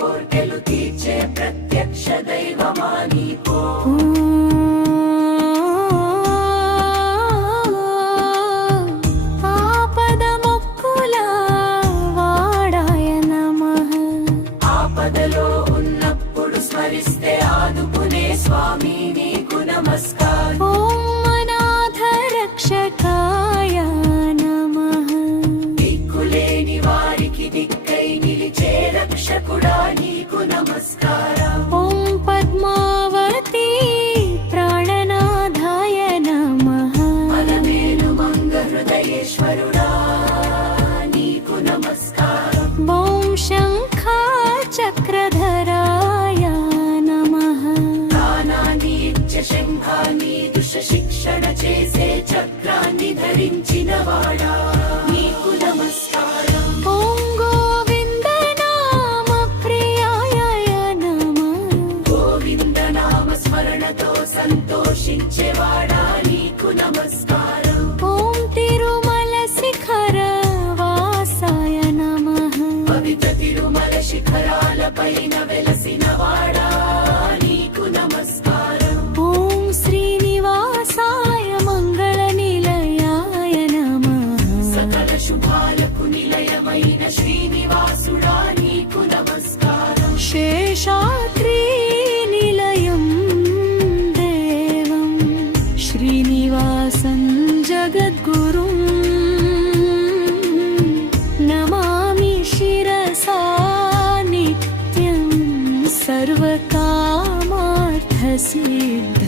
కోర్కెలు తీర్చే ప్రత్యక్ష దైవమా నీకో. ఆపద మొక్కుల వాడాయ నమః. ఆపదలో ఉన్నప్పుడు స్మరిస్తే ఆదుకునే స్వామి నీకు నమస్కారం. ఓం అనాథ రక్షకాయ నమః. దిక్కులేని వారికి దిక్కై నిలిచే రక్షకుడా నీకు నమస్కారం. ఓం పద్మావతి ప్రాణనాథాయ నమః. అలమేలు మంగ హృదయేశ్వరుడా నీకు నమస్కారం. ఓం శంఖా చక్రధరాయ నమః. ప్రాణాన్ని ఇచ్చే శంఖాన్ని దుష శిక్షణ చేసే చక్రాన్ని ధరించిన వాడా నీకు నమస్కారం. ఓం గోవింద నామ ప్రియాయ నమః. గోవింద నామ స్మరణతో సంతోషించేవాడా నీకు నమస్కారం. ఓం తిరుమల శిఖర వాసాయ నమః. పవిత్ర తిరుమల శిఖరాలపైన వెలసిన వాడా నీకు నమస్కారం. ఓం శ్రీనివాసాయ మంగళ నిలయాయ నమః. సకల శుభాలకు నిలయమైన శ్రీనివాసుడా నీకు నమస్కారం. శేషాద్రి నిలయం దేవం శ్రీనివాసం జగద్గురుం నమామి శిరసా నిత్యం సర్వకామార్థ సిద్ధ